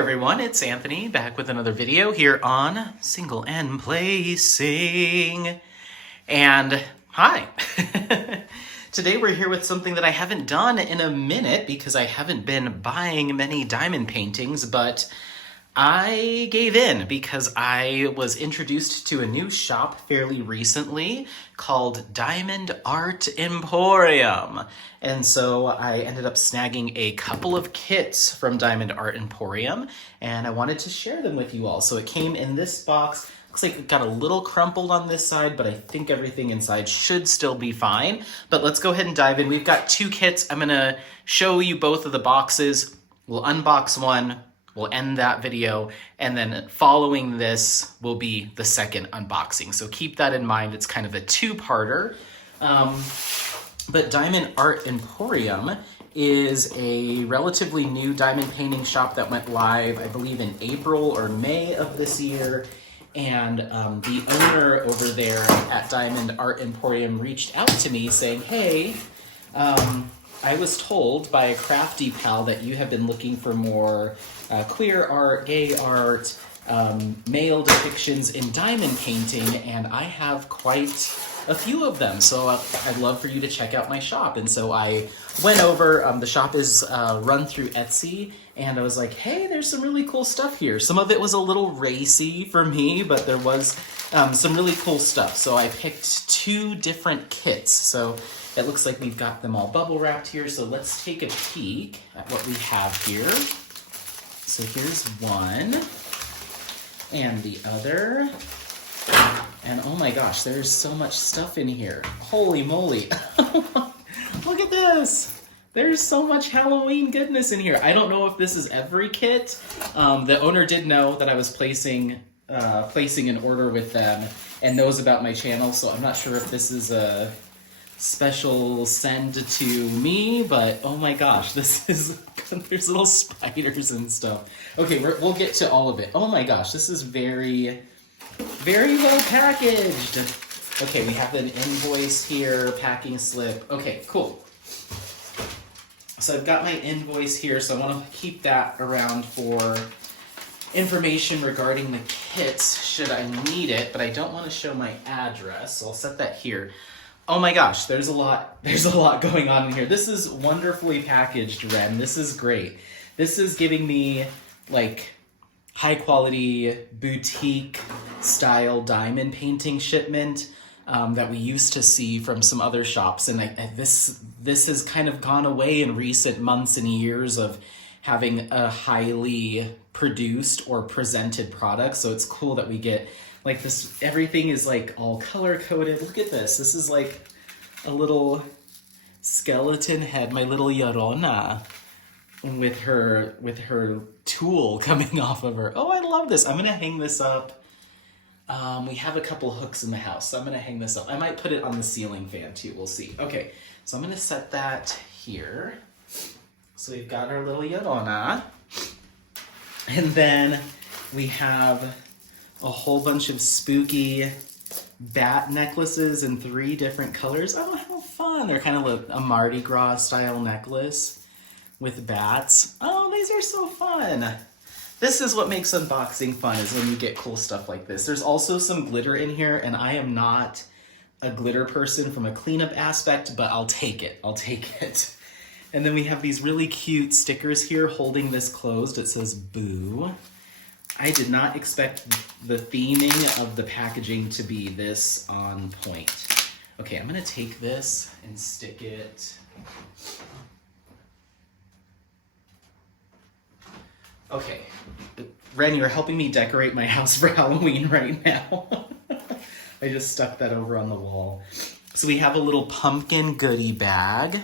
everyone, it's Anthony back with another video here on Single and Placing. And hi! Today we're here with something that I haven't done in a minute because I haven't been buying many diamond paintings, but I gave in because I was introduced to a new shop fairly recently called Diamond Art Emporium. And so I ended up snagging a couple of kits from Diamond Art Emporium, and I wanted to share them with you all. So it came in this box. Looks like it got a little crumpled on this side, but I think everything inside should still be fine. But let's go ahead and dive in. We've got two kits. I'm gonna show you both of the boxes. We'll unbox one. We'll end that video, and then following this will be the second unboxing. So keep that in mind. It's kind of a two-parter. But Diamond Art Emporium is a relatively new diamond painting shop that went live, I believe, in April or May of this year. And the owner over there at Diamond Art Emporium reached out to me saying, hey, I was told by a crafty pal that you have been looking for more queer art, gay art, male depictions in diamond painting, and I have quite a few of them, so I'd love for you to check out my shop. And so I went over, the shop is run through Etsy, and I was like, hey, there's some really cool stuff here. Some of it was a little racy for me, but there was some really cool stuff. So I picked two different kits. So it looks like we've got them all bubble wrapped here. So let's take a peek at what we have here. So here's one and the other. And oh my gosh, there's so much stuff in here. Holy moly. Look at this. There's so much Halloween goodness in here. I don't know if this is every kit. The owner did know that I was placing an order with them and knows about my channel, so I'm not sure if this is a special send to me, but oh my gosh, this is, there's little spiders and stuff. Okay, we'll get to all of it. Oh my gosh, this is very, very well packaged. Okay, we have an invoice here, packing slip. Okay, cool. So I've got my invoice here, so I want to keep that around for information regarding the kits should I need it, but I don't want to show my address, so I'll set that here. Oh my gosh, there's a lot going on in here. This is wonderfully packaged, Ren. This is great. This is giving me like high quality boutique style diamond painting shipment that we used to see from some other shops. And this has kind of gone away in recent months and years of having a highly produced or presented product. So it's cool that we get like this, everything is like all color coded. Look at this. This is like a little skeleton head, my little Llorona with her tool coming off of her. Oh, I love this. I'm gonna hang this up. We have a couple hooks in the house, so I'm gonna hang this up. I might put it on the ceiling fan too, we'll see. Okay, so I'm gonna set that here. So we've got our little Llorona. And then we have a whole bunch of spooky bat necklaces in 3 different colors. Oh, how fun. They're kind of a Mardi Gras style necklace with bats. Oh, these are so fun. This is what makes unboxing fun, is when you get cool stuff like this. There's also some glitter in here, and I am not a glitter person from a cleanup aspect, but I'll take it. I'll take it. And then we have these really cute stickers here holding this closed. It says boo. I did not expect the theming of the packaging to be this on point. Okay, I'm gonna take this and stick it. Okay, Ren, you're helping me decorate my house for Halloween right now. I just stuck that over on the wall. So we have a little pumpkin goodie bag.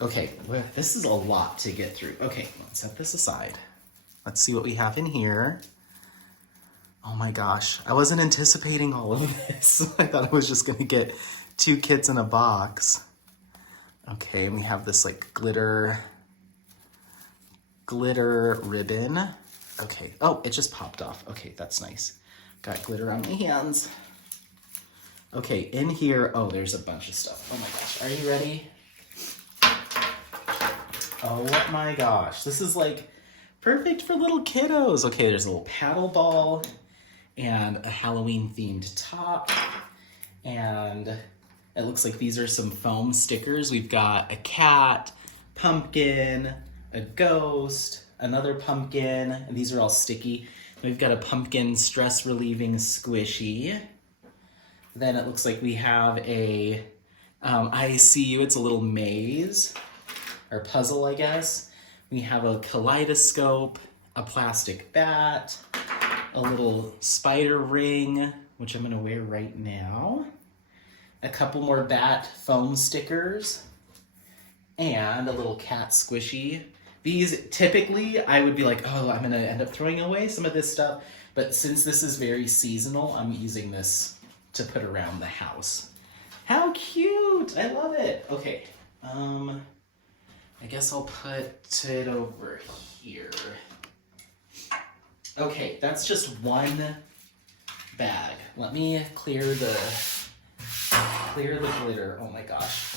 Okay, well, this is a lot to get through. Okay, let's set this aside. Let's see what we have in here. Oh my gosh, I wasn't anticipating all of this. I thought I was just gonna get 2 kits in a box. Okay, and we have this like glitter ribbon. Okay, oh, it just popped off. Okay, that's nice. Got glitter on my hands. Okay, in here, oh, there's a bunch of stuff. Oh my gosh, are you ready? Oh my gosh, this is like Perfect for little kiddos. Okay, there's a little paddle ball and a Halloween themed top. And it looks like these are some foam stickers. We've got a cat, pumpkin, a ghost, another pumpkin, and these are all sticky. We've got a pumpkin stress relieving squishy. Then it looks like we have a I see you, it's a little maze or puzzle, I guess. We have a kaleidoscope, a plastic bat, a little spider ring, which I'm gonna wear right now, a couple more bat foam stickers, and a little cat squishy. These, typically, I would be like, oh, I'm gonna end up throwing away some of this stuff, but since this is very seasonal, I'm using this to put around the house. How cute! I love it. Okay, I guess I'll put it over here. Okay, that's just one bag. Let me clear the glitter. Oh my gosh,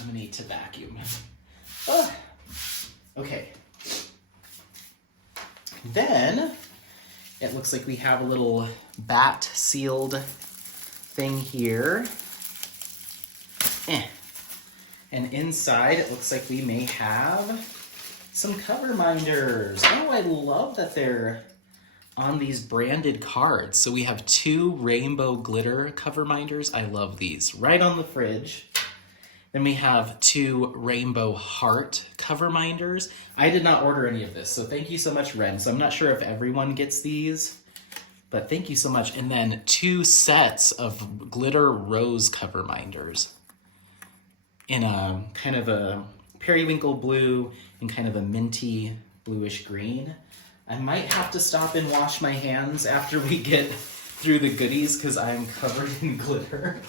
I'm gonna need to vacuum. Ah. Okay. Then it looks like we have a little bat sealed thing here. And inside it looks like we may have some cover minders. Oh, I love that they're on these branded cards. So we have 2 rainbow glitter cover minders. I love these. Right on the fridge. Then we have 2 rainbow heart cover minders. I did not order any of this, so thank you so much, Ren. So I'm not sure if everyone gets these, but thank you so much. And then 2 sets of glitter rose cover minders in a kind of a periwinkle blue and kind of a minty bluish green. I might have to stop and wash my hands after we get through the goodies because I'm covered in glitter.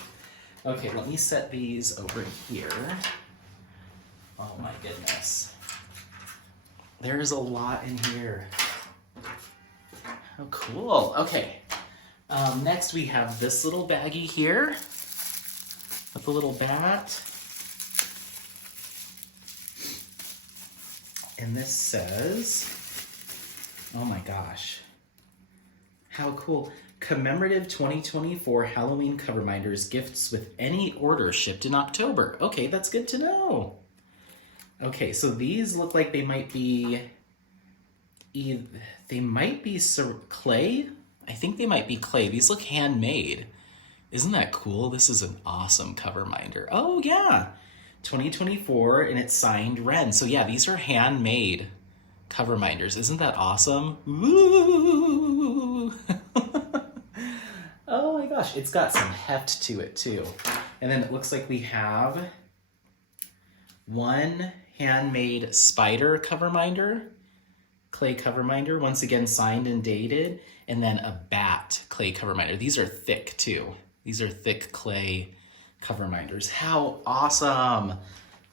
Okay, let me set these over here. Oh my goodness. There's a lot in here. Oh, cool. Okay. Next we have this little baggie here with a little bat. And this says, oh my gosh, how cool. Commemorative 2024 Halloween cover minders, gifts with any order shipped in October. Okay, that's good to know. Okay, so these look like they might be clay. I think they might be clay. These look handmade. Isn't that cool? This is an awesome cover minder. Oh yeah, 2024, and it's signed Ren. So yeah, these are handmade cover minders. Isn't that awesome? Ooh. Oh my gosh, it's got some heft to it too. And then it looks like we have 1 handmade spider cover minder, clay cover minder, once again signed and dated, and then a bat clay cover minder. These are thick too. These are thick clay cover minders. How awesome!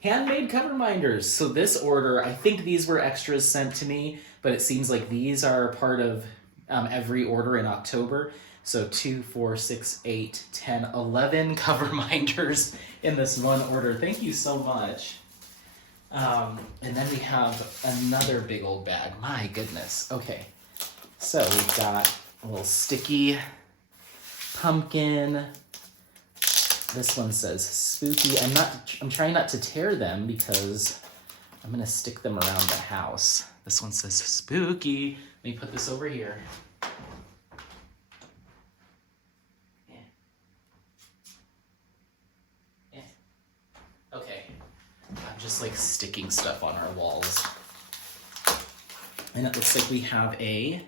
Handmade cover minders. So this order, I think these were extras sent to me, but it seems like these are part of every order in October. So 2, 4, 6, 8, 10, 11 cover minders in this one order. Thank you so much. And then we have another big old bag. My goodness. Okay. So we've got a little sticky pumpkin. This one says spooky. I'm trying not to tear them because I'm gonna stick them around the house. This one says spooky. Let me put this over here. Okay, I'm just like sticking stuff on our walls. And it looks like we have a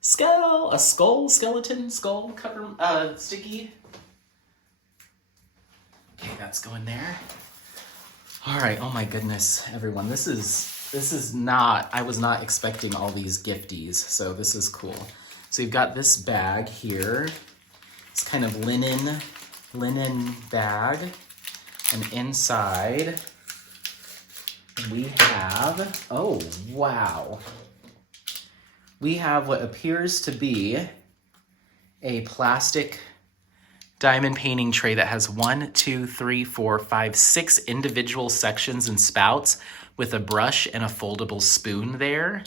skeleton skull cover, sticky. Okay, that's going there. All right, oh my goodness, everyone. This is not, I was not expecting all these gifties, so this is cool. So you've got this bag here. It's kind of linen bag. And inside we have, oh wow. We have what appears to be a plastic diamond painting tray that has 1, 2, 3, 4, 5, 6 individual sections and spouts with a brush and a foldable spoon there.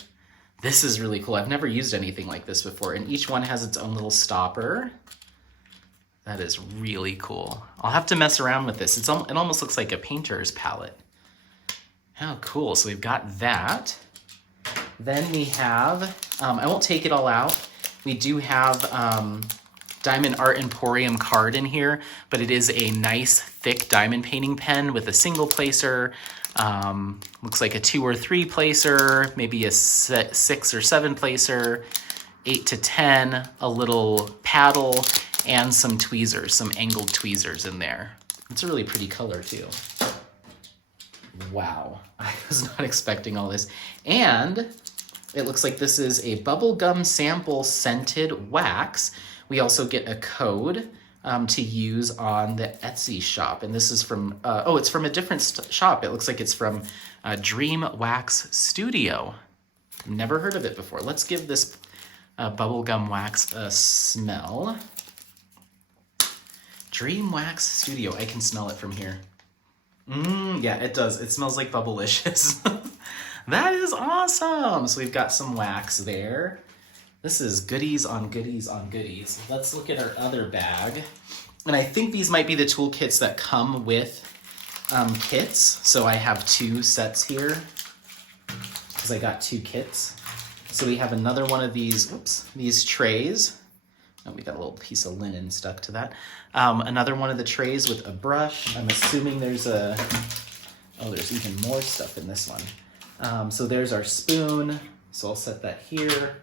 This is really cool. I've never used anything like this before, and each one has its own little stopper. That is really cool. I'll have to mess around with this. It almost looks like a painter's palette. How cool. So we've got that. Then we have, I won't take it all out. We do have Diamond Art Emporium card in here, but it is a nice thick diamond painting pen with a single placer. Looks like a 2 or 3 placer, maybe a 6 or 7 placer, 8 to 10, a little paddle, and some tweezers, some angled tweezers in there. It's a really pretty color too. Wow, I was not expecting all this. And it looks like this is a bubblegum sample scented wax. We also get a code to use on the Etsy shop. And this is from, it's from a different shop. It looks like it's from Dream Wax Studio. Never heard of it before. Let's give this bubblegum wax a smell. Dream Wax Studio. I can smell it from here. Yeah, it does. It smells like Bubblicious. That is awesome. So we've got some wax there. This is goodies on goodies on goodies. Let's look at our other bag. And I think these might be the toolkits that come with kits. So I have 2 sets here because I got 2 kits. So we have another one of these, these trays. Oh, we got a little piece of linen stuck to that. Another one of the trays with a brush. I'm assuming there's there's even more stuff in this one. So there's our spoon. So I'll set that here.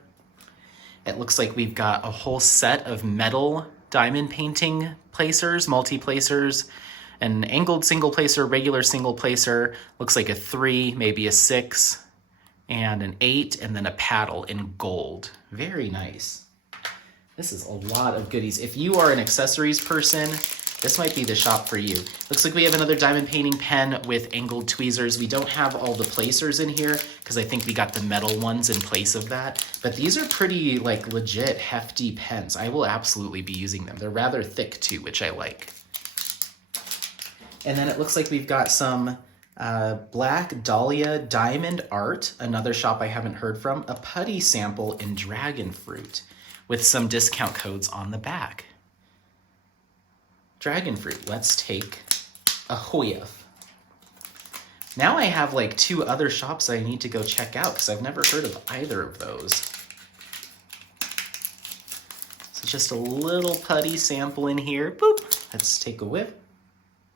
It looks like we've got a whole set of metal diamond painting placers, multi-placers, an angled single placer, regular single placer. Looks like a 3, maybe a 6, and an 8, and then a paddle in gold. Very nice. This is a lot of goodies. If you are an accessories person, this might be the shop for you. Looks like we have another diamond painting pen with angled tweezers. We don't have all the placers in here because I think we got the metal ones in place of that. But these are pretty like legit hefty pens. I will absolutely be using them. They're rather thick too, which I like. And then it looks like we've got some Black Dahlia Diamond Art, another shop I haven't heard from, a putty sample in dragon fruit with some discount codes on the back. Dragon fruit, let's take a whiff. Now I have like 2 other shops I need to go check out because I've never heard of either of those. So just a little putty sample in here. Boop, let's take a whiff.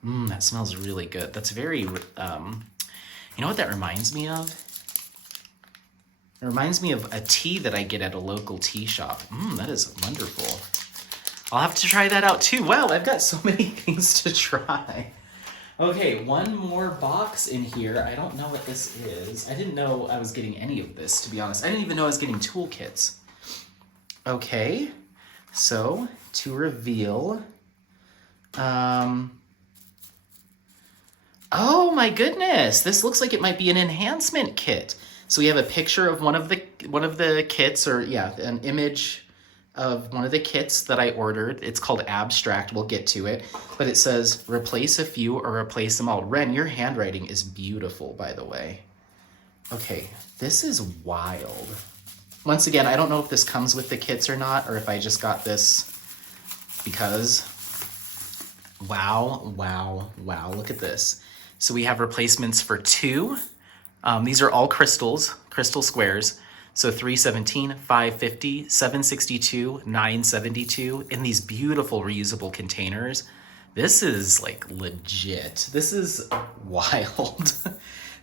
That smells really good. That's very, you know what that reminds me of? It reminds me of a tea that I get at a local tea shop. That is wonderful. I'll have to try that out too. Wow, I've got so many things to try. Okay, one more box in here. I don't know what this is. I didn't know I was getting any of this, to be honest. I didn't even know I was getting toolkits. Okay, so to reveal, oh my goodness, this looks like it might be an enhancement kit. So we have a picture of one of the kits, or yeah, an image of one of the kits that I ordered. It's called Abstract. We'll get to it. But it says, replace a few or replace them all. Ren, your handwriting is beautiful, by the way. Okay, this is wild. Once again, I don't know if this comes with the kits or not, or if I just got this because, wow, wow, wow, look at this. So we have replacements for 2. These are all crystal squares. So 317, 550, 762, 972 in these beautiful reusable containers. This is like legit. This is wild.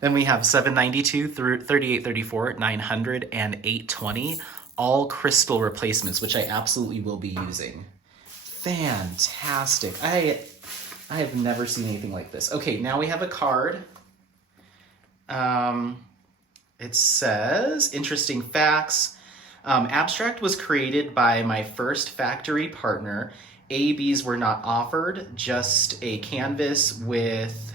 Then we have 792 through 3834, 900, and 820, all crystal replacements, which I absolutely will be using. Fantastic. I have never seen anything like this. Okay, now we have a card. It says, interesting facts. Abstract was created by my first factory partner. ABs were not offered, just a canvas with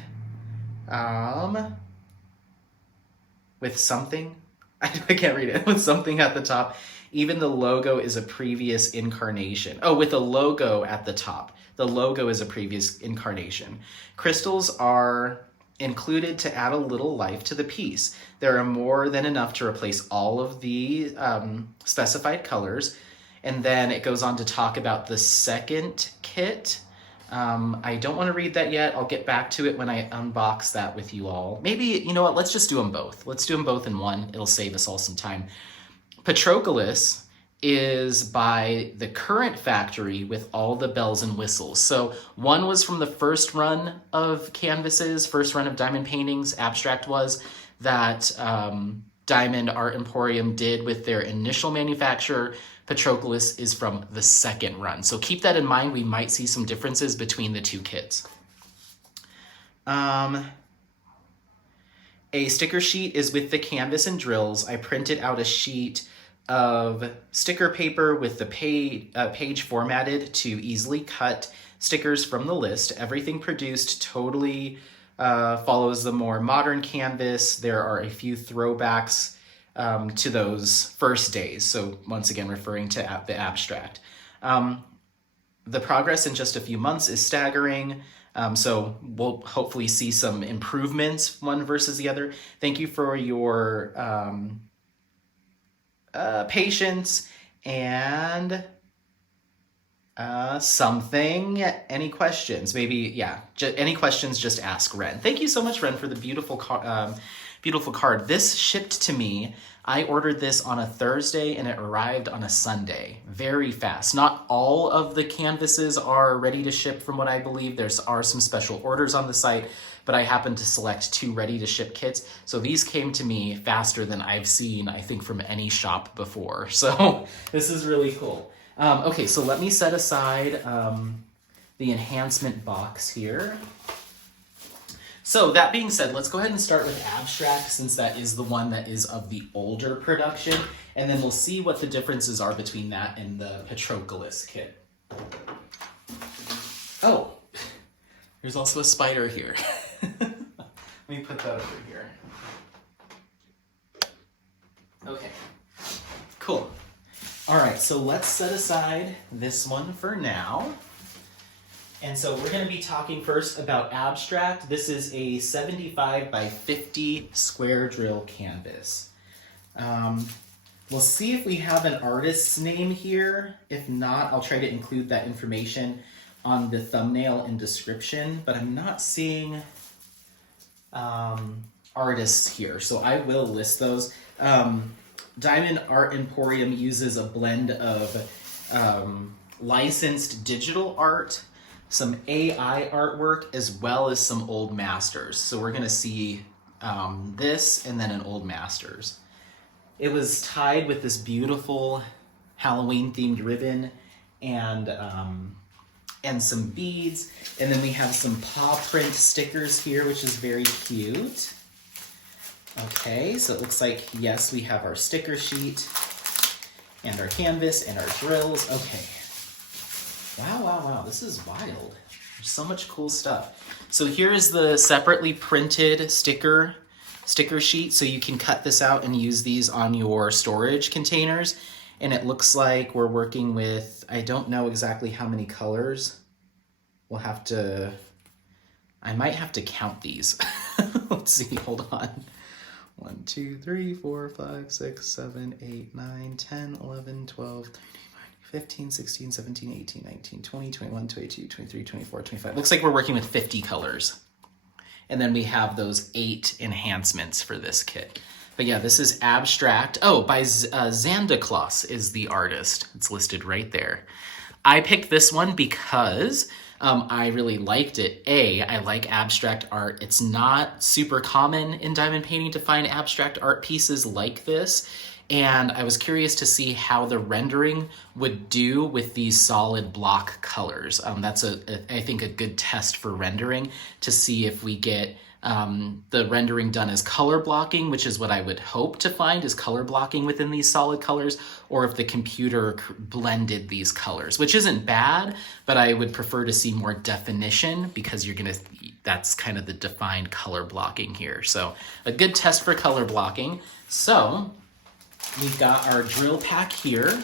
something. I can't read it. With something at the top. Even the logo is a previous incarnation. Oh, with a logo at the top. The logo is a previous incarnation. Crystals are included to add a little life to the piece. There are more than enough to replace all of the specified colors. And then it goes on to talk about the second kit. I don't want to read that yet. I'll get back to it when I unbox that with you all. Maybe, you know what, let's just do them both. Let's do them both in one. It'll save us all some time. Patroclus is by the current factory with all the bells and whistles. So one was from the first run of canvases, first run of diamond paintings, abstract was, that Diamond Art Emporium did with their initial manufacturer. Patroclus is from the second run. So keep that in mind. We might see some differences between the two kits. A sticker sheet is with the canvas and drills. I printed out a sheet of sticker paper with the page formatted to easily cut stickers from the list. Everything produced totally follows the more modern canvas. There are a few throwbacks to those first days. So once again, referring to the abstract. The progress in just a few months is staggering. So we'll hopefully see some improvements one versus the other. Thank you for your patience and something. Any questions? Maybe, yeah, any questions, just ask Ren. Thank you so much, Ren, for the beautiful card. This shipped to me. I ordered this on a Thursday and it arrived on a Sunday. Very fast. Not all of the canvases are ready to ship from what I believe. There are some special orders on the site, but I happened to select 2 ready to ship kits. So these came to me faster than I've seen, I think, from any shop before. So this is really cool. Okay, so let me set aside the enhancement box here. So that being said, let's go ahead and start with abstract, since that is the one that is of the older production, and then we'll see what the differences are between that and the Patroclus kit. Oh, there's also a spider here. Let me put that over here. Okay, cool. All right, so let's set aside this one for now. And so we're going to be talking first about abstract. This is a 75 by 50 square drill canvas. We'll see if we have an artist's name here. If not, I'll try to include that information on the thumbnail and description, but I'm not seeing artists here, so I will list those. Diamond Art Emporium uses a blend of licensed digital art, some AI artwork, as well as some old masters. So we're gonna see this and then an old masters. It was tied with this beautiful Halloween themed ribbon and some beads. And then we have some paw print stickers here, which is very cute. Okay, so it looks like, yes, we have our sticker sheet and our canvas and our drills. Okay. Wow, this is wild. There's so much cool stuff. So here is the separately printed sticker sheet, so you can cut this out and use these on your storage containers. And it looks like we're working with, I don't know exactly how many colors. We'll have to, I might have to count these. Let's see, hold on. 1, 2, 3, 4, 5, 6, 7, 8, 9, 10, 11, 12, 13, 15, 16, 17, 18, 19, 20, 21, 22, 23, 24, 25. Looks like we're working with 50 colors. And then we have those 8 enhancements for this kit. But yeah, this is abstract. Oh, by Xandaclaus is the artist. It's listed right there. I picked this one because I really liked it. I like abstract art. It's not super common in diamond painting to find abstract art pieces like this. And I was curious to see how the rendering would do with these solid block colors. That's, I think, a good test for rendering, to see if we get the rendering done as color blocking, which is what I would hope to find, is color blocking within these solid colors, or if the computer blended these colors, which isn't bad, but I would prefer to see more definition, because that's kind of the defined color blocking here. So a good test for color blocking. So we've got our drill pack here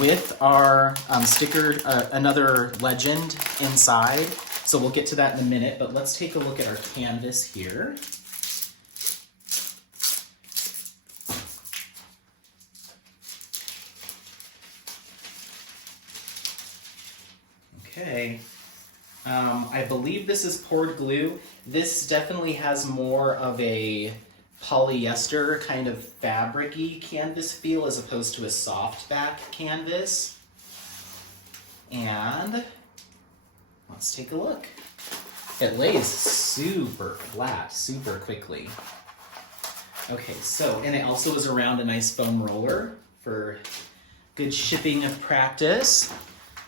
with our sticker, another legend inside. So we'll get to that in a minute, but let's take a look at our canvas here. Okay. I believe this is poured glue. This definitely has more of a polyester kind of fabric-y canvas feel as opposed to a soft back canvas. And let's take a look. It lays super flat, super quickly. Okay, so, and it also is around a nice foam roller for good shipping of practice.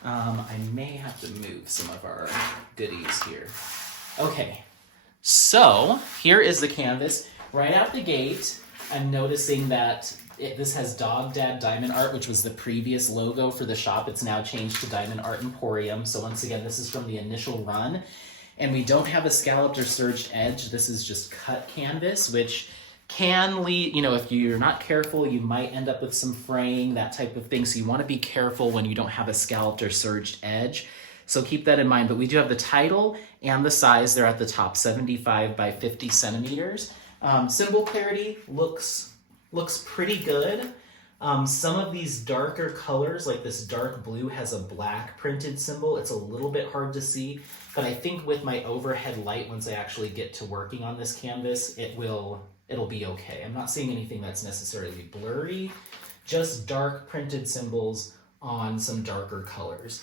I may have to move some of our goodies here. Okay, so here is the canvas. Right out the gate, I'm noticing that this has Dog Dad Diamond Art, which was the previous logo for the shop. It's now changed to Diamond Art Emporium. So once again, this is from the initial run. And we don't have a scalloped or serged edge. This is just cut canvas, which can lead, if you're not careful, you might end up with some fraying, that type of thing. So you want to be careful when you don't have a scalloped or serged edge. So keep that in mind. But we do have the title and the size. They're at the top, 75 by 50 centimeters. Symbol clarity looks pretty good. Some of these darker colors, like this dark blue, has a black printed symbol. It's a little bit hard to see, but I think with my overhead light, once I actually get to working on this canvas, it'll be okay. I'm not seeing anything that's necessarily blurry, just dark printed symbols on some darker colors.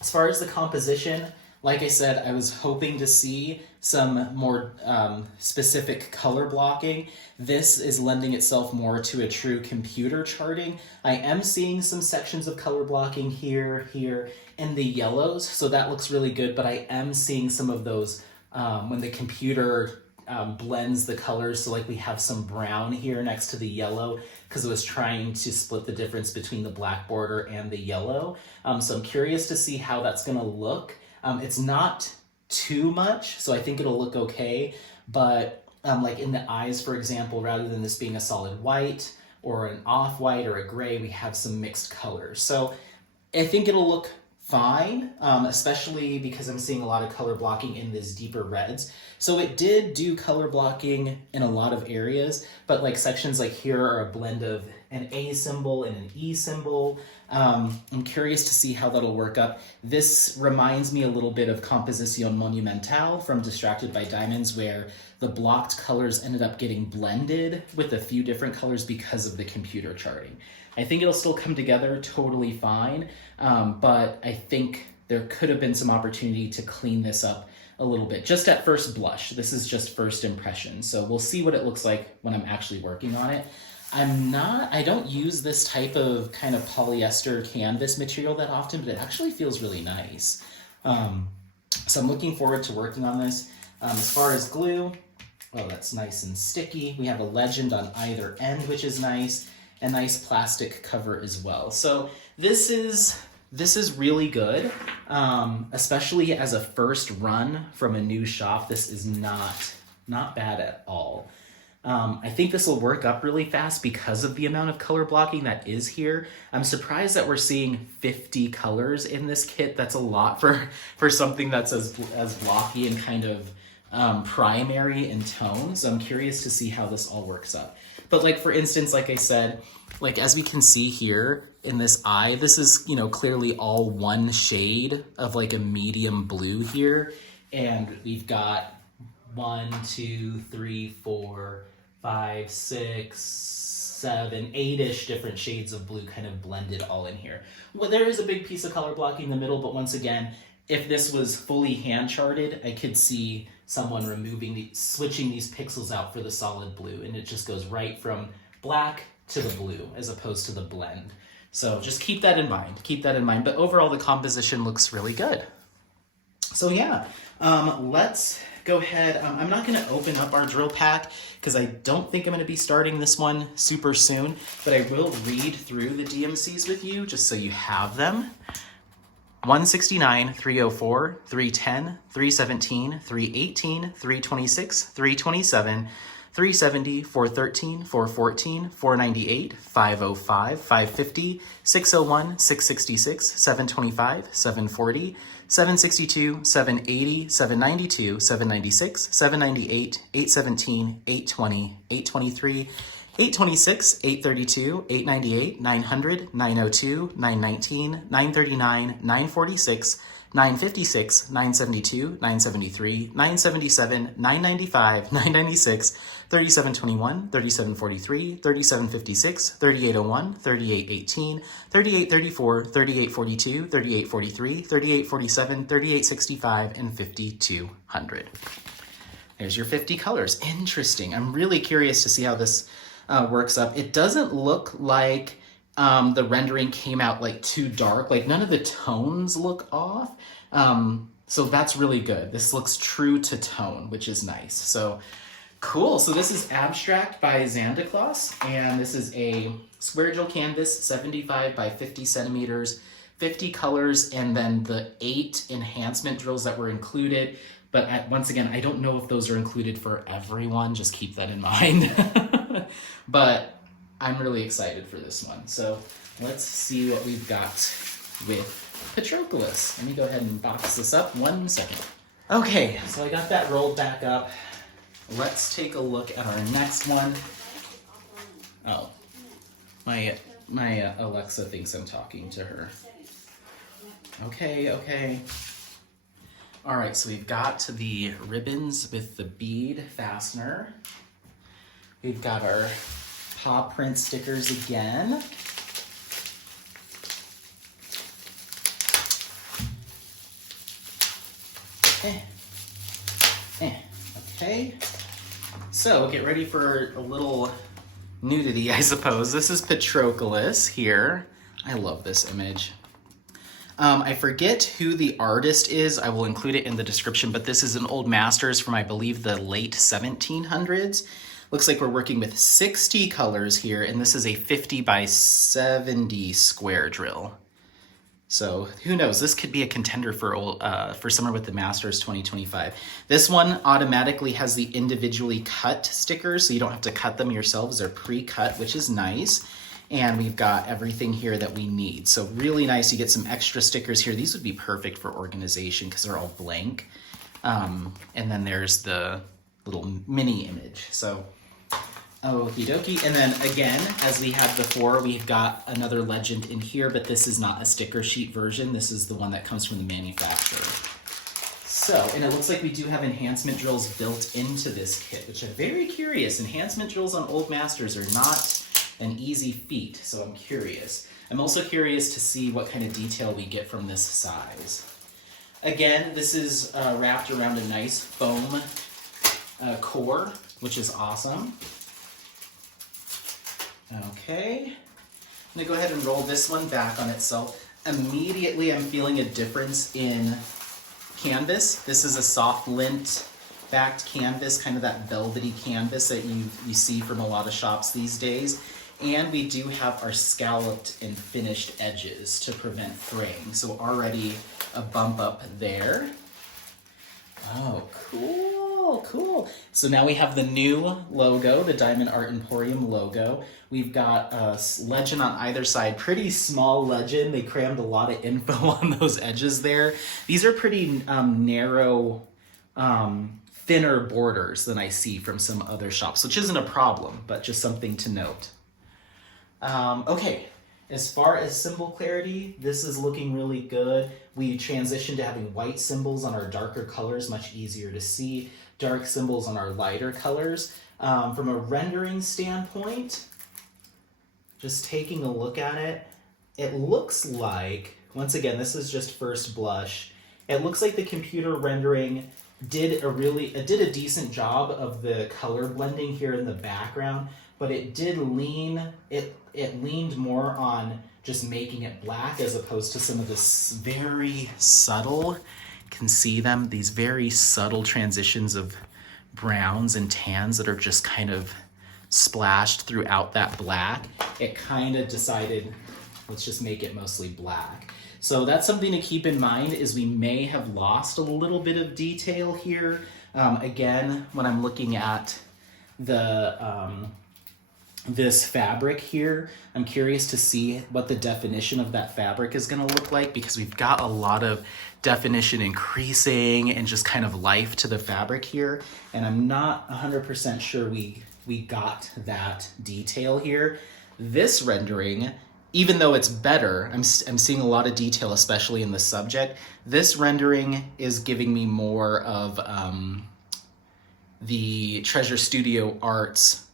As far as the composition, like I said, I was hoping to see some more specific color blocking. This is lending itself more to a true computer charting. I am seeing some sections of color blocking here, and the yellows, so that looks really good, but I am seeing some of those when the computer blends the colors. So like we have some brown here next to the yellow because it was trying to split the difference between the black border and the yellow. So I'm curious to see how that's gonna look. It's not too much, so I think it'll look okay, but like in the eyes, for example, rather than this being a solid white or an off-white or a gray, we have some mixed colors. So I think it'll look fine, especially because I'm seeing a lot of color blocking in these deeper reds. So it did do color blocking in a lot of areas, but like sections like here are a blend of an A symbol and an E symbol. I'm curious to see how that'll work up. This reminds me a little bit of Composición Monumental from Distracted by Diamonds, where the blocked colors ended up getting blended with a few different colors because of the computer charting. I think it'll still come together totally fine, but I think there could have been some opportunity to clean this up a little bit, just at first blush. This is just first impression, so we'll see what it looks like when I'm actually working on it. I don't use this type of kind of polyester canvas material that often, but it actually feels really nice. So I'm looking forward to working on this. As far as glue, oh, that's nice and sticky. We have a legend on either end, which is nice. A nice plastic cover as well. So this is really good, especially as a first run from a new shop. This is not bad at all. I think this will work up really fast because of the amount of color blocking that is here. I'm surprised that we're seeing 50 colors in this kit. That's a lot for something that's as blocky and kind of primary in tone. So I'm curious to see how this all works up. But like, for instance, like I said, like as we can see here in this eye, this is, clearly all one shade of like a medium blue here. And we've got 1, 2, 3, 4, 5, 6, 7, 8-ish different shades of blue kind of blended all in here. Well, there is a big piece of color blocking in the middle, but once again, if this was fully hand charted, I could see someone switching these pixels out for the solid blue, and it just goes right from black to the blue as opposed to the blend. So just keep that in mind. But overall, the composition looks really good. So yeah, let's go ahead. I'm not going to open up our drill pack because I don't think I'm going to be starting this one super soon, but I will read through the DMCs with you just so you have them. 169, 304, 310, 317, 318, 326, 327, 370, 413, 414, 498, 505, 550, 601, 666, 725, 740, 762, 780, 792, 796, 798, 817, 820, 823, 826, 832, 898, 900, 902, 919, 939, 946, 956, 972, 973, 977, 995, 996, 3721, 3743, 3756, 3801, 3818, 3834, 3842, 3843, 3847, 3865, and 5200. There's your 50 colors. Interesting. I'm really curious to see how this works up. It doesn't look like the rendering came out like too dark. Like none of the tones look off. So that's really good. This looks true to tone, which is nice. So cool. So this is Abstract by Xandaclaus, and this is a square drill canvas, 75 by 50 centimeters, 50 colors, and then the 8 enhancement drills that were included. But once again, I don't know if those are included for everyone. Just keep that in mind. But I'm really excited for this one. So let's see what we've got with Patroclus. Let me go ahead and box this up 1 second. Okay, so I got that rolled back up. Let's take a look at our next one. Oh, my Alexa thinks I'm talking to her. Okay. All right, so we've got the ribbons with the bead fastener. We've got our paw print stickers again. Okay. So get ready for a little nudity, I suppose. This is Patroclus here. I love this image. I forget who the artist is. I will include it in the description, but this is an old masters from, I believe, the late 1700s. Looks like we're working with 60 colors here, and this is a 50 by 70 square drill. So who knows? This could be a contender for summer with the Masters 2025. This one automatically has the individually cut stickers, so you don't have to cut them yourselves. They're pre-cut, which is nice. And we've got everything here that we need. So really nice. You get some extra stickers here. These would be perfect for organization because they're all blank. And then there's the little mini image. So okie dokie. And then again, as we had before, we've got another legend in here, but this is not a sticker sheet version. This is the one that comes from the manufacturer. So, and it looks like we do have enhancement drills built into this kit, which I'm very curious. Enhancement drills on old masters are not an easy feat, so I'm curious. I'm also curious to see what kind of detail we get from this size. Again, this is wrapped around a nice foam core, which is awesome. Okay, I'm gonna go ahead and roll this one back on itself. Immediately, I'm feeling a difference in canvas. This is a soft lint backed canvas, kind of that velvety canvas that you see from a lot of shops these days. And we do have our scalloped and finished edges to prevent fraying. So already a bump up there. Oh, cool. So now we have the new logo, the Diamond Art Emporium logo. We've got a legend on either side, pretty small legend. They crammed a lot of info on those edges there. These are pretty narrow, thinner borders than I see from some other shops, which isn't a problem, but just something to note. Okay, as far as symbol clarity, this is looking really good. We transitioned to having white symbols on our darker colors, much easier to see. Dark symbols on our lighter colors. From a rendering standpoint, just taking a look at it, it looks like, once again, this is just first blush, it looks like the computer rendering did a decent job of the color blending here in the background, but it did it leaned more on just making it black as opposed to some of this very subtle, can see them, these very subtle transitions of browns and tans that are just kind of splashed throughout that black. It kind of decided, let's just make it mostly black. So that's something to keep in mind, is we may have lost a little bit of detail here. Again, when I'm looking at this fabric here. I'm curious to see what the definition of that fabric is going to look like, because we've got a lot of definition increasing and just kind of life to the fabric here. And I'm not 100% sure we got that detail here. This rendering, even though it's better, I'm seeing a lot of detail, especially in the subject. This rendering is giving me more of the Treasure Studio Arts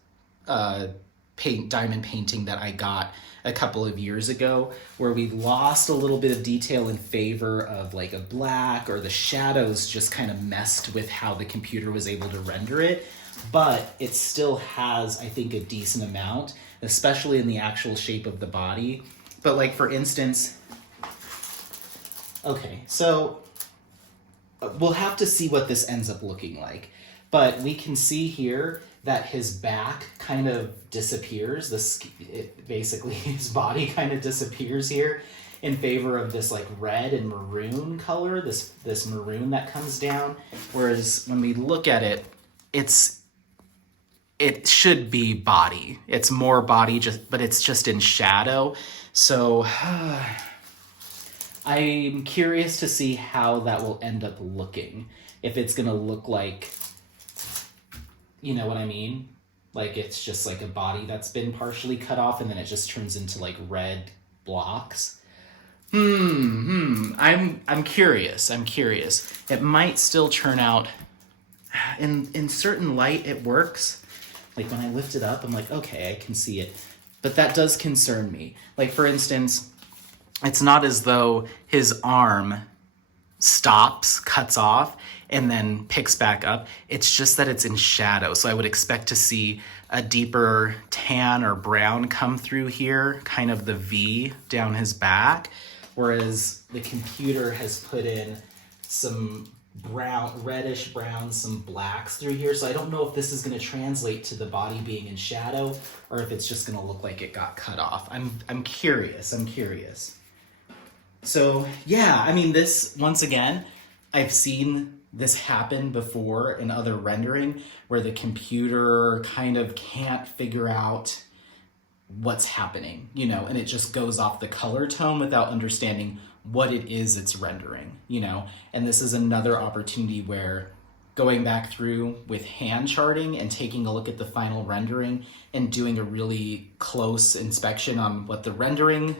diamond painting that I got a couple of years ago, where we lost a little bit of detail in favor of like a black, or the shadows just kind of messed with how the computer was able to render it. But it still has, I think, a decent amount, especially in the actual shape of the body. But like, for instance, okay, so we'll have to see what this ends up looking like. But we can see here that his back kind of disappears. Basically, his body kind of disappears here in favor of this like red and maroon color, this maroon that comes down. Whereas when we look at it, it should be body. It's more body, but it's just in shadow. So I'm curious to see how that will end up looking. If it's gonna look like, you know what I mean? Like it's just like a body that's been partially cut off and then it just turns into like red blocks. I'm curious. It might still turn out, in certain light it works. Like when I lift it up, I'm like, okay, I can see it. But that does concern me. Like, for instance, it's not as though his arm stops, cuts off, and then picks back up. It's just that it's in shadow. So I would expect to see a deeper tan or brown come through here, kind of the V down his back. Whereas the computer has put in some brown, reddish brown, some blacks through here. So I don't know if this is going to translate to the body being in shadow, or if it's just going to look like it got cut off. I'm curious. So yeah, I mean, this, once again, I've seen this happen before in other rendering where the computer kind of can't figure out what's happening, you know, and it just goes off the color tone without understanding what it is it's rendering, you know. And this is another opportunity where going back through with hand charting and taking a look at the final rendering and doing a really close inspection on what the rendering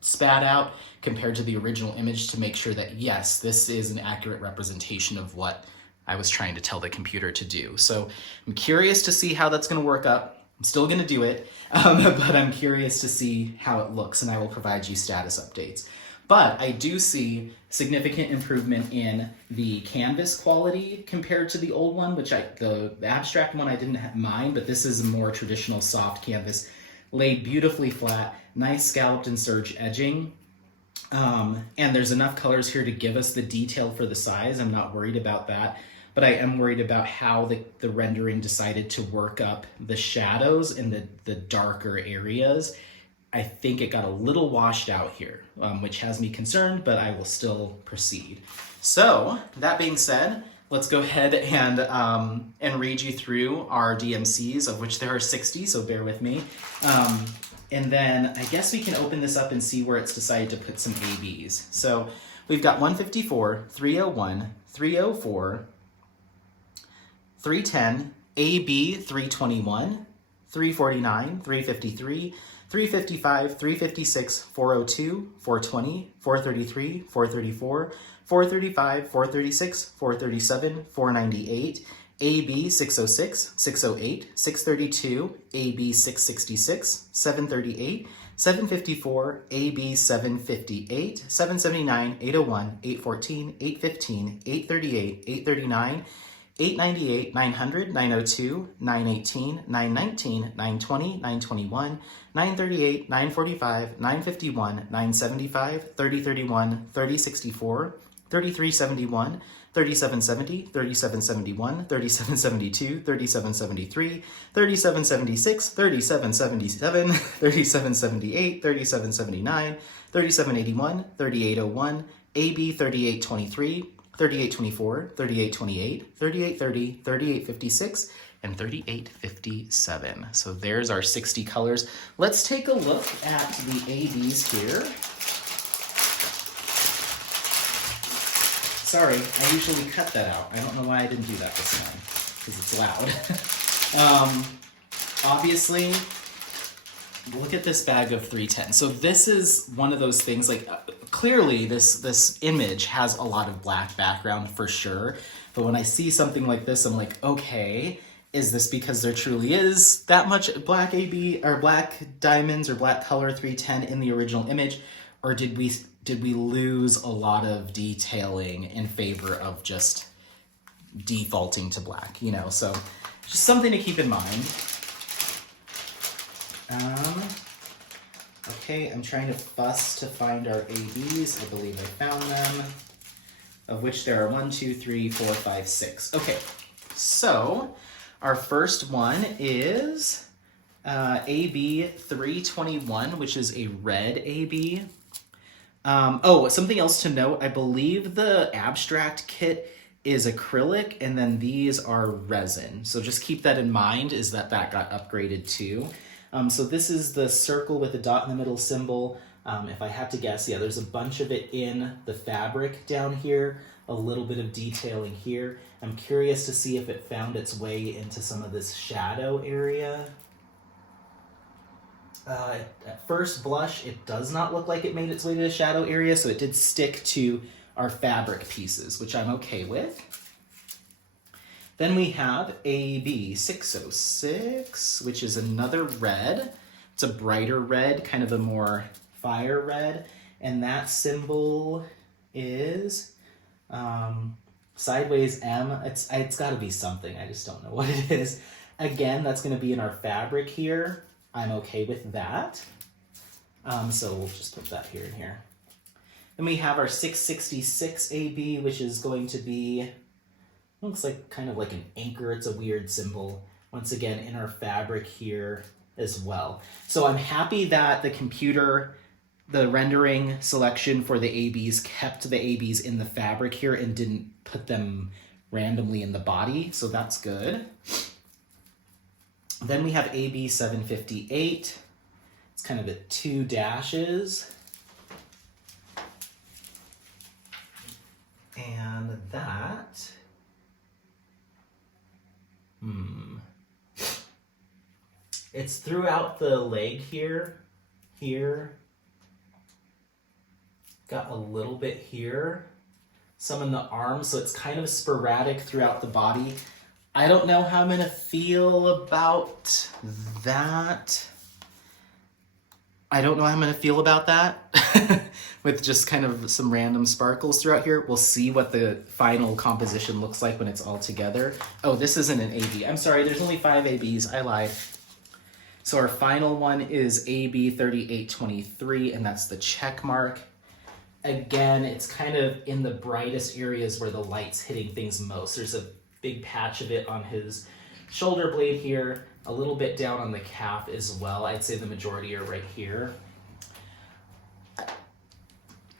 spat out compared to the original image to make sure that, yes, this is an accurate representation of what I was trying to tell the computer to do. So I'm curious to see how that's going to work up. I'm still going to do it, but I'm curious to see how it looks, and I will provide you status updates. But I do see significant improvement in the canvas quality compared to the old one, which the abstract one I didn't mind, but this is a more traditional soft canvas, laid beautifully flat, nice scalloped and serge edging. And there's enough colors here to give us the detail for the size. I'm not worried about that, but I am worried about how the rendering decided to work up the shadows in the darker areas. I think it got a little washed out here, which has me concerned, but I will still proceed. So that being said, let's go ahead and read you through our DMCs, of which there are 60, so bear with me. And then I guess we can open this up and see where it's decided to put some ABs. So we've got 154, 301, 304, 310, AB 321, 349, 353, 355, 356, 402, 420, 433, 434, 435, 436, 437, 498, AB 606, 608, 632, AB 666, 738, 754, AB 758, 779, 801, 814, 815, 838, 839, 898, 900, 902, 918, 919, 920, 921, 938, 945, 951, 975, 3031, 3064, 3371, 3770, 3771, 3772, 3773, 3776, 3777, 3778, 3779, 3781, 3801, AB 3823, 3824, 3828, 3830, 3856, and 3857. So there's our 60 colors. Let's take a look at the ABs here. Sorry, I usually cut that out. I don't know why I didn't do that this time, because it's loud. Obviously, look at this bag of 310. So this is one of those things, like clearly this image has a lot of black background for sure. But when I see something like this, I'm like, okay, is this because there truly is that much black AB or black diamonds or black color 310 in the original image? Or did we lose a lot of detailing in favor of just defaulting to black, you know? So just something to keep in mind. Okay, I'm trying to fuss to find our ABs. I believe I found them, of which there are 1, 2, 3, 4, 5, 6. Okay, so our first one is AB 321, which is a red AB. Oh, something else to note, I believe the abstract kit is acrylic, and then these are resin. So just keep that in mind, is that got upgraded too. So this is the circle with the dot in the middle symbol. If I had to guess, yeah, there's a bunch of it in the fabric down here, a little bit of detailing here. I'm curious to see if it found its way into some of this shadow area. At first blush, it does not look like it made its way to the shadow area, so it did stick to our fabric pieces, which I'm okay with. Then we have AB 606, which is another red. It's a brighter red, kind of a more fire red, and that symbol is sideways M. It's got to be something, I just don't know what it is. Again, that's going to be in our fabric here. I'm okay with that. So we'll just put that here and here. Then we have our 666 AB, which is going to be, looks like kind of like an anchor. It's a weird symbol. Once again, in our fabric here as well. So I'm happy that the computer, the rendering selection for the ABs kept the ABs in the fabric here and didn't put them randomly in the body. So that's good. Then we have AB 758. It's kind of at 2 dashes. And that, it's throughout the leg here, got a little bit here, some in the arms, so it's kind of sporadic throughout the body. I don't know how I'm gonna feel about that. With just kind of some random sparkles throughout here. We'll see what the final composition looks like when it's all together. Oh, this isn't an AB. I'm sorry, there's only 5 ABs, I lied. So our final one is AB 3823, and that's the check mark. Again, it's kind of in the brightest areas where the light's hitting things most. There's a big patch of it on his shoulder blade here, a little bit down on the calf as well. I'd say the majority are right here.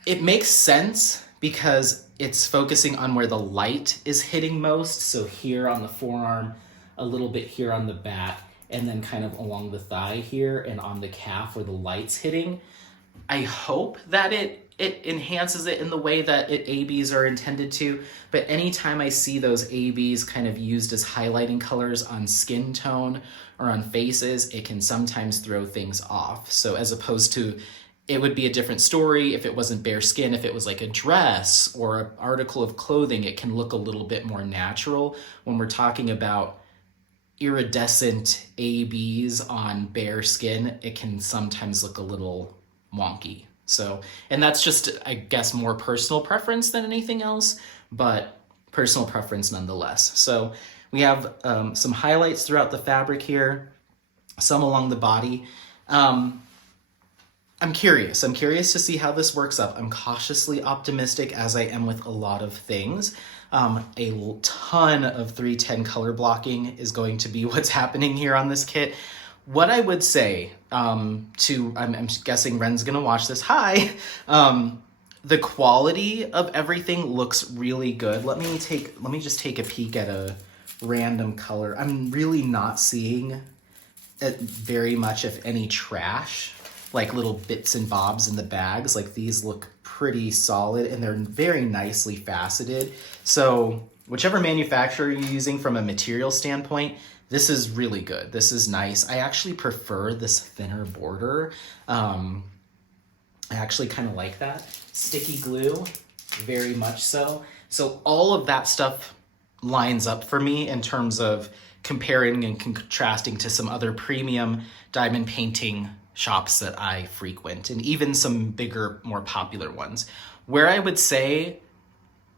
It makes sense because it's focusing on where the light is hitting most. So here on the forearm, a little bit here on the back, and then kind of along the thigh here and on the calf where the light's hitting. I hope that it enhances it in the way that ABs are intended to, but anytime I see those ABs kind of used as highlighting colors on skin tone or on faces, it can sometimes throw things off. So as opposed to, it would be a different story if it wasn't bare skin. If it was like a dress or an article of clothing, it can look a little bit more natural. When we're talking about iridescent ABs on bare skin, it can sometimes look a little wonky. So, and that's just, I guess, more personal preference than anything else, but personal preference nonetheless. So we have some highlights throughout the fabric here, some along the body. I'm curious to see how this works up. I'm cautiously optimistic, as I am with a lot of things. A ton of 310 color blocking is going to be what's happening here on this kit. What I would say I'm guessing Ren's gonna watch this. Hi. The quality of everything looks really good. Let me just take a peek at a random color. I'm really not seeing very much, if any, trash, like little bits and bobs in the bags. Like these look pretty solid and they're very nicely faceted. So whichever manufacturer you're using from a material standpoint, this is really good. This is nice. I actually prefer this thinner border. I actually kind of like that. Sticky glue, very much so. So all of that stuff lines up for me in terms of comparing and contrasting to some other premium diamond painting shops that I frequent, and even some bigger, more popular ones. Where I would say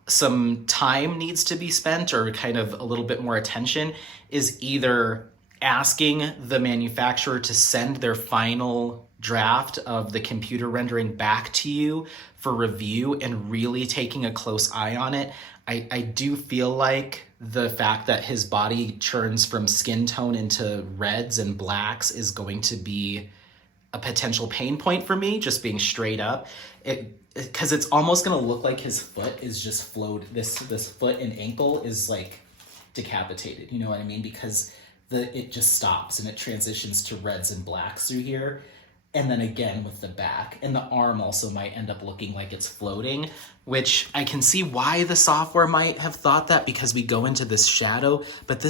some time needs to be spent, or kind of a little bit more attention, is either asking the manufacturer to send their final draft of the computer rendering back to you for review and really taking a close eye on it. I do feel like the fact that his body churns from skin tone into reds and blacks is going to be a potential pain point for me, just being straight up. Because it's almost going to look like his foot is just floated. This foot and ankle is like decapitated. You know what I mean? Because it just stops and it transitions to reds and blacks through here. And then again with the back. And the arm also might end up looking like it's floating, which I can see why the software might have thought that, because we go into this shadow, but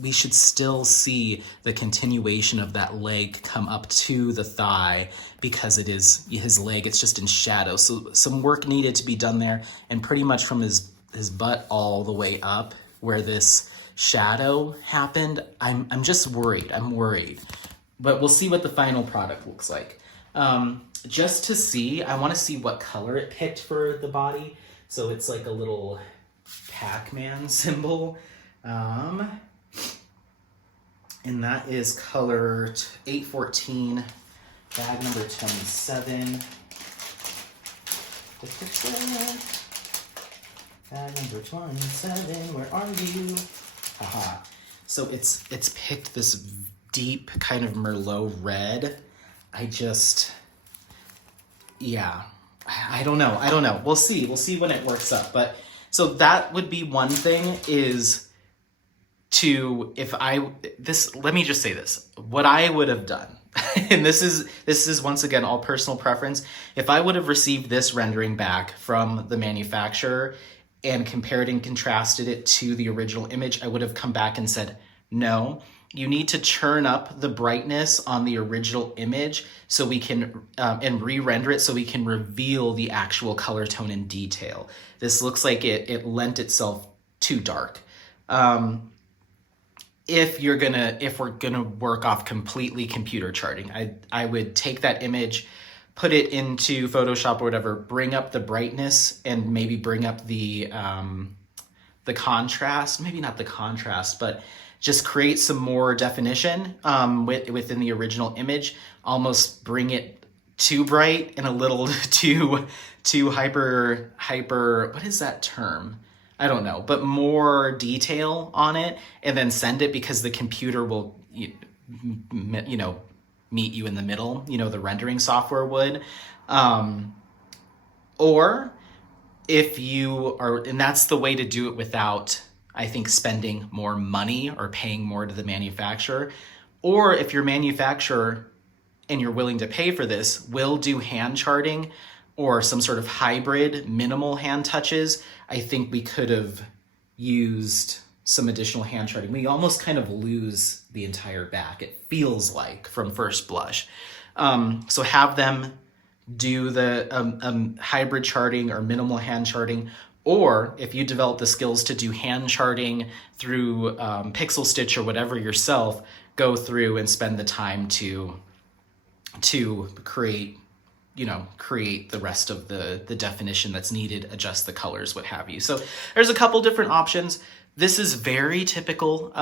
we should still see the continuation of that leg come up to the thigh, because it is his leg, it's just in shadow. So some work needed to be done there, and pretty much from his butt all the way up where this shadow happened, I'm just worried. I'm worried. But we'll see what the final product looks like. Just to see, I want to see what color it picked for the body. So it's like a little Pac-Man symbol. And that is color 814, bag number 27. Bag number 27, where are you? Haha. So it's picked this deep kind of Merlot red. I don't know. We'll see when it works up. But so that would be one thing, is let me just say this, what I would have done, and this is once again all personal preference. If I would have received this rendering back from the manufacturer and compared and contrasted it to the original image, I would have come back and said, no, you need to churn up the brightness on the original image so we can, and re-render it so we can reveal the actual color tone in detail. This looks like it lent itself too dark. If we're gonna work off completely computer charting, I would take that image, put it into Photoshop or whatever, bring up the brightness and maybe bring up the contrast, maybe not the contrast, but just create some more definition within the original image, almost bring it too bright and a little too hyper, what is that term? I don't know, but more detail on it, and then send it, because the computer will, meet you in the middle, the rendering software would. Or if you are, and that's the way to do it without, I think, spending more money or paying more to the manufacturer. Or if your manufacturer, and you're willing to pay for this, will do hand charting or some sort of hybrid minimal hand touches, I think we could have used some additional hand charting. We almost kind of lose the entire back, it feels like, from first blush. So have them do the hybrid charting or minimal hand charting. Or if you develop the skills to do hand charting through Pixel Stitch or whatever yourself, go through and spend the time to create the rest of the definition that's needed, adjust the colors, what have you. So there's a couple different options. This is very typical,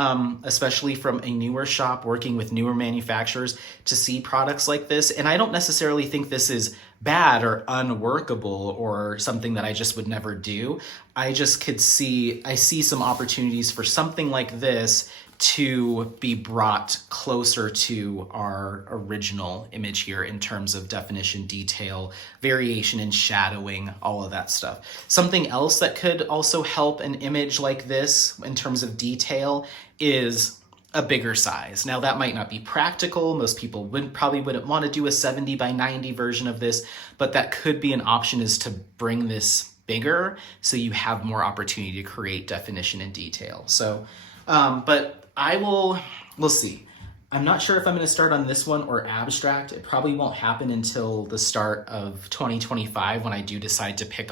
especially from a newer shop working with newer manufacturers, to see products like this. And I don't necessarily think this is bad or unworkable or something that I just would never do. I see some opportunities for something like this to be brought closer to our original image here in terms of definition, detail, variation in shadowing, all of that stuff. Something else that could also help an image like this in terms of detail is a bigger size. Now that might not be practical. Most people probably wouldn't want to do a 70 by 90 version of this, but that could be an option, is to bring this bigger so you have more opportunity to create definition and detail. So, but we'll see. I'm not sure if I'm going to start on this one or abstract. It probably won't happen until the start of 2025 when I do decide to pick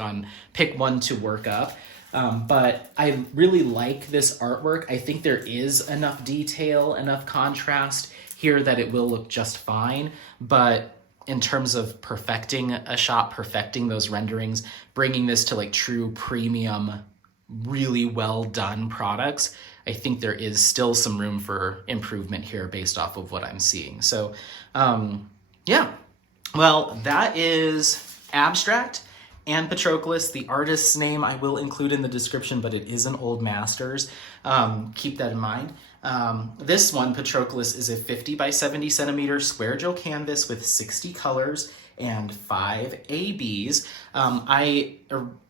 one to work up. But I really like this artwork. I think there is enough detail, enough contrast here that it will look just fine. But in terms of perfecting a shot, perfecting those renderings, bringing this to like true premium, really well done products, I think there is still some room for improvement here based off of what I'm seeing. So yeah, well, that is abstract and Patroclus. The artist's name I will include in the description, but it is an old masters. Keep that in mind. This one, Patroclus, is a 50 by 70 centimeter square gel canvas with 60 colors and 5 ABs. I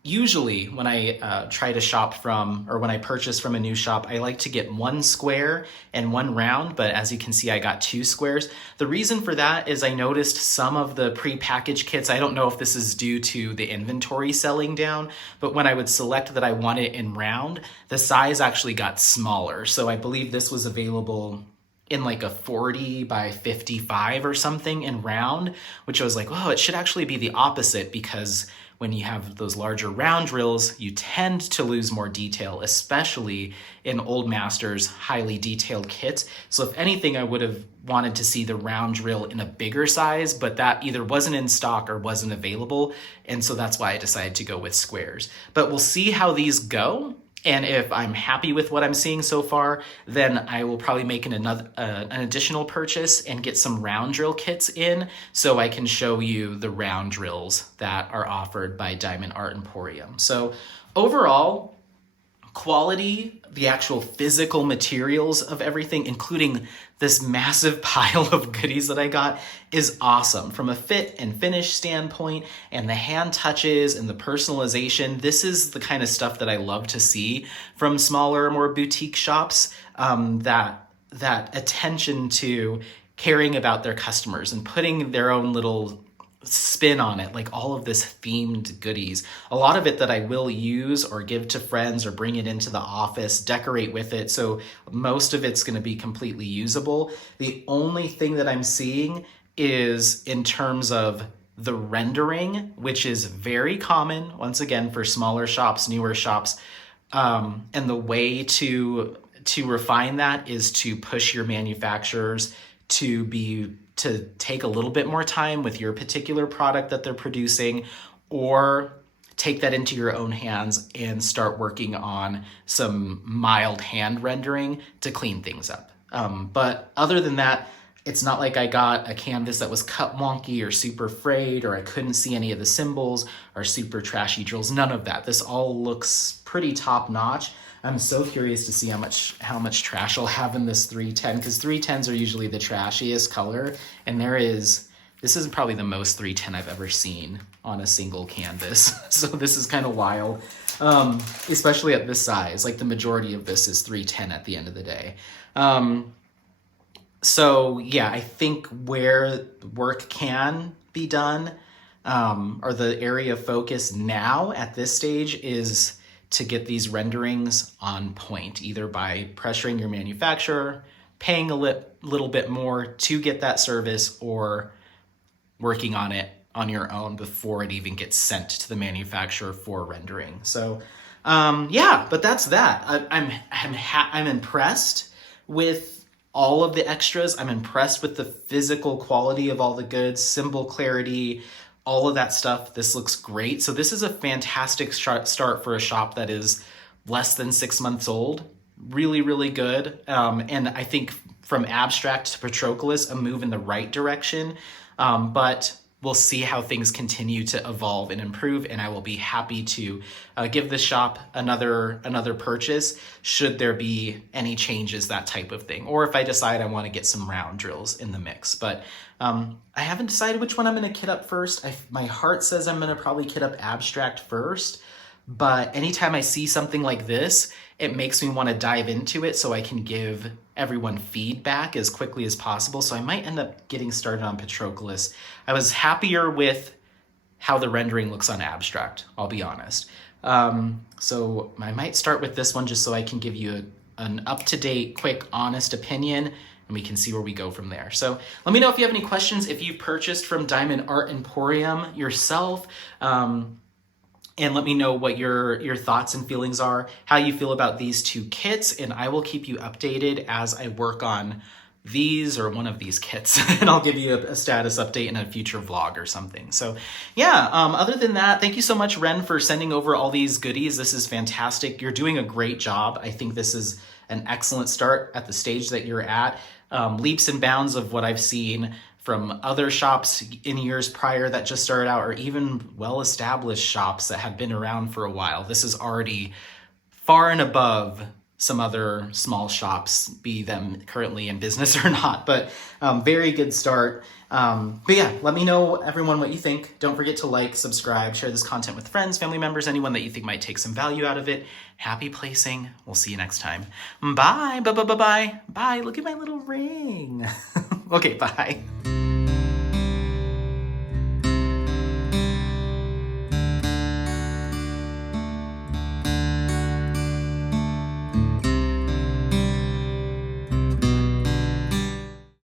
usually, when I try to shop from, or when I purchase from a new shop, I like to get one square and one round, but as you can see, I got 2 squares. The reason for that is I noticed some of the pre-packaged kits, I don't know if this is due to the inventory selling down, but when I would select that I want it in round, the size actually got smaller. So I believe this was available in like a 40 by 55 or something in round, which I was like, oh, it should actually be the opposite, because when you have those larger round drills, you tend to lose more detail, especially in old masters, highly detailed kits. So if anything, I would have wanted to see the round drill in a bigger size, but that either wasn't in stock or wasn't available. And so that's why I decided to go with squares. But we'll see how these go. And if I'm happy with what I'm seeing so far, then I will probably make an additional purchase and get some round drill kits in so I can show you the round drills that are offered by Diamond Art Emporium. So overall, quality, the actual physical materials of everything, including this massive pile of goodies that I got, is awesome. From a fit and finish standpoint, and the hand touches and the personalization, this is the kind of stuff that I love to see from smaller, more boutique shops, that attention to caring about their customers and putting their own little spin on it, like all of this themed goodies. A lot of it that I will use or give to friends or bring it into the office, decorate with it. So most of it's going to be completely usable. The only thing that I'm seeing is in terms of the rendering, which is very common, once again, for smaller shops, newer shops. And the way to refine that is to push your manufacturers to take a little bit more time with your particular product that they're producing, or take that into your own hands and start working on some mild hand rendering to clean things up. But other than that, it's not like I got a canvas that was cut wonky or super frayed, or I couldn't see any of the symbols or super trashy drills. None of that. This all looks pretty top notch. I'm so curious to see how much trash I'll have in this 310, because 310s are usually the trashiest color, and this is probably the most 310 I've ever seen on a single canvas. So this is kind of wild, especially at this size. Like the majority of this is 310 at the end of the day. So yeah, I think where work can be done, or the area of focus now at this stage, is to get these renderings on point, either by pressuring your manufacturer, paying a little bit more to get that service, or working on it on your own before it even gets sent to the manufacturer for rendering. So yeah, but that's that. I'm impressed with all of the extras. I'm impressed with the physical quality of all the goods, symbol clarity, all of that stuff. This looks great. So this is a fantastic start for a shop that is less than 6 months old. Really, really good. And I think from abstract to Patroclus, a move in the right direction. But we'll see how things continue to evolve and improve, and I will be happy to give this shop another purchase should there be any changes, that type of thing, or if I decide I want to get some round drills in the mix. But I haven't decided which one I'm going to kit up first. My heart says I'm going to probably kit up Abstract first, but anytime I see something like this, it makes me want to dive into it so I can give everyone feedback as quickly as possible. So I might end up getting started on Patroclus. I was happier with how the rendering looks on Abstract, I'll be honest. So I might start with this one just so I can give you an up-to-date, quick, honest opinion, and we can see where we go from there. So let me know if you have any questions, if you've purchased from Diamond Art Emporium yourself, and let me know what your thoughts and feelings are, how you feel about these two kits, and I will keep you updated as I work on these or one of these kits, and I'll give you a status update in a future vlog or something. So yeah, other than that, thank you so much, Ren, for sending over all these goodies. This is fantastic. You're doing a great job. I think this is an excellent start at the stage that you're at. Leaps and bounds of what I've seen from other shops in years prior that just started out, or even well-established shops that have been around for a while. This is already far and above some other small shops, be them currently in business or not, but very good start. But yeah, let me know, everyone, what you think. Don't forget to like, subscribe, share this content with friends, family members, anyone that you think might take some value out of it. Happy placing. We'll see you next time. Bye. Bye. Bye. Bye. Bye. Look at my little ring. Okay, bye.